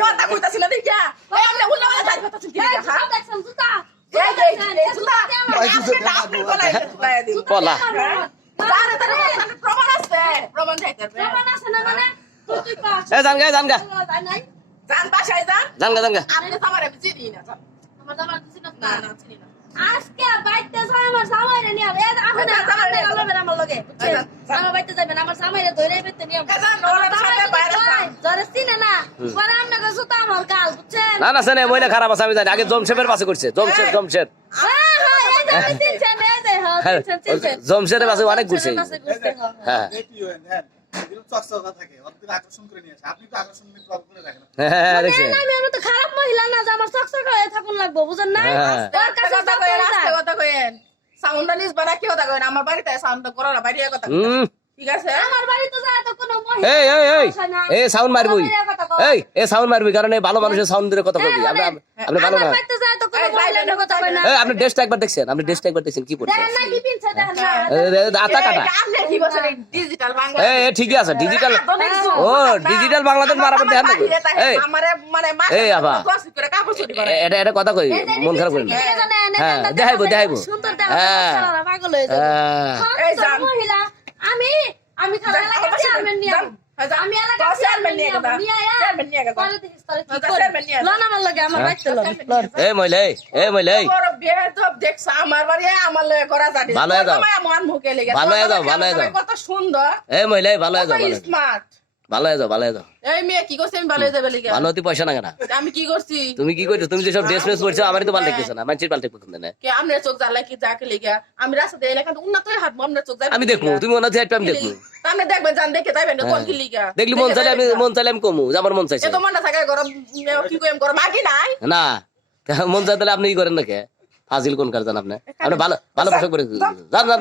কথা কইতাছিল দেখিয়া আমনে উল্লা উল্লা যাই কথা কি দেখা জুতা দেখছেন জুতা এই যে জুতা আপনি বলাই জুতা দিন পলা তারে তারে প্রমাণ আছে প্রমাণ চাইতে প্রমাণ আছে না মানে তুই তুই এ জান গা জান গা যায় নাই জান বাসায় যান জান গা জান গা আপনি সামারে চিনি না আমার জামাই দিছি না না না চিনি না আজকে বাইতে যাই আমার জামাইরে নিয়ে আবে আপনি আমার লগে আমার বাইতে যাবেন আমার জামাইরে ধরে বেতে নিয়ে এ যান, ওরা সাথে বাইরে যান। ধরে চিনে না না না সেনে মহিলা খারাপ আছে আমি জানি। আগে জমশেপের পাশে করছে জমশেপ জমশেপ যে যে জমশেদের পাশে অনেক ঘুরছে। হ্যাঁ, হ্যাঁ। হ্যাঁ। হ্যাঁ দেখছে। না, আমি আমি তো খারাপ মহিলা না যে আমার চকচক হয়ে থাকুন লাগবো বুঝেন না। কথা সব কইেন পয়সা। আস্তে কথা কইেন সাউন্ড নিস বানা কি কথা কইেন আমার বাড়িতে সাউন্ড করো না বাইরে কথা কইেন। ঠিক আছে? আমার বাড়িতে যায় তো কোনো মহিলা এই এই এই। এই সাউন্ড মারবি আমার কথা কও। এই এ সাউন্ড মারবি কারণ এই ভালো মানুষের সাউন্ড দিয়ে কথা কবি আপনি আপনি ভালো না। এই, আপনি ড্রেসটা একবার দেখছেন আপনি ড্রেসটা একবার দেখছেন কি পড়ছে? দেখেন না কি পিনছে দেখেন না। এ, এ, এ, আতা কাটা। এই, আপনি কি বলছেন ডিজিটাল বাংলা। এই এ, ঠিকই আছে ডিজিটাল ও ডিজিটাল বাংলাদেশ মারাবার দেখেন এই। আমারে মানে এই আবা। এটা এটা কথা কই মন খারাপ করেন হ্যাঁ, দেখাইবো, দেখাইবো। সুন্দর হ্যাঁ। পাগল হয়ে। যাবে হ্যাঁ। মহিলা আমি আমি চেয়ারম্যান নিয়ে। আমি চেয়ারম্যান নিয়ে গেদা। চেয়ারম্যান নিয়ে গেদা। চেয়ারম্যান নিয়ে আমার লগে আমার বাইতে। এই এই আমার বাড়ি আমার লয়ে করা জানি ভালো হয়ে যাও। আমার মুখে লেগে ভালো হয়ে ভালো কত সুন্দর এই মহিলা এই ভালো যাও। স্মার্ট ভালো হয়ে যাও ভালো হয়ে যাও এই মেয়ে কি করছে আমি ভালো হয়ে যাবে লিগে। ভালো হতে পয়সা না কেনা। আমি কি করছি? তুমি কি করছ? তুমি যেসব ড্রেস ফ্রেস পরছো আমারই তো ভালো লাগতেছে না। মানুষের ভালো না কে চোখ জ্বালা কি যাকে লিগে। আমি রাস্তা দিয়ে এলাকা উন্নত হাঁটবো আপনার চোখ যাবে আমি দেখব তুমি হচ্ছে একটু আমি দেখব। আপনি দেখবেন জান দেখে যাবেন কোন কি লিগা। দেখলি মন চাইলে আমি মন চাইলে আমি কমু যে আমার মন চাইছে। তো মনে থাকে গরম কি কইম গরম আগে নাই? না। মন চাই তাহলে আপনি কি করেন নাকি? ফাজিল কোন কার জান আপনি? আপনি ভালো ভালো পোশাক পরে যান যান।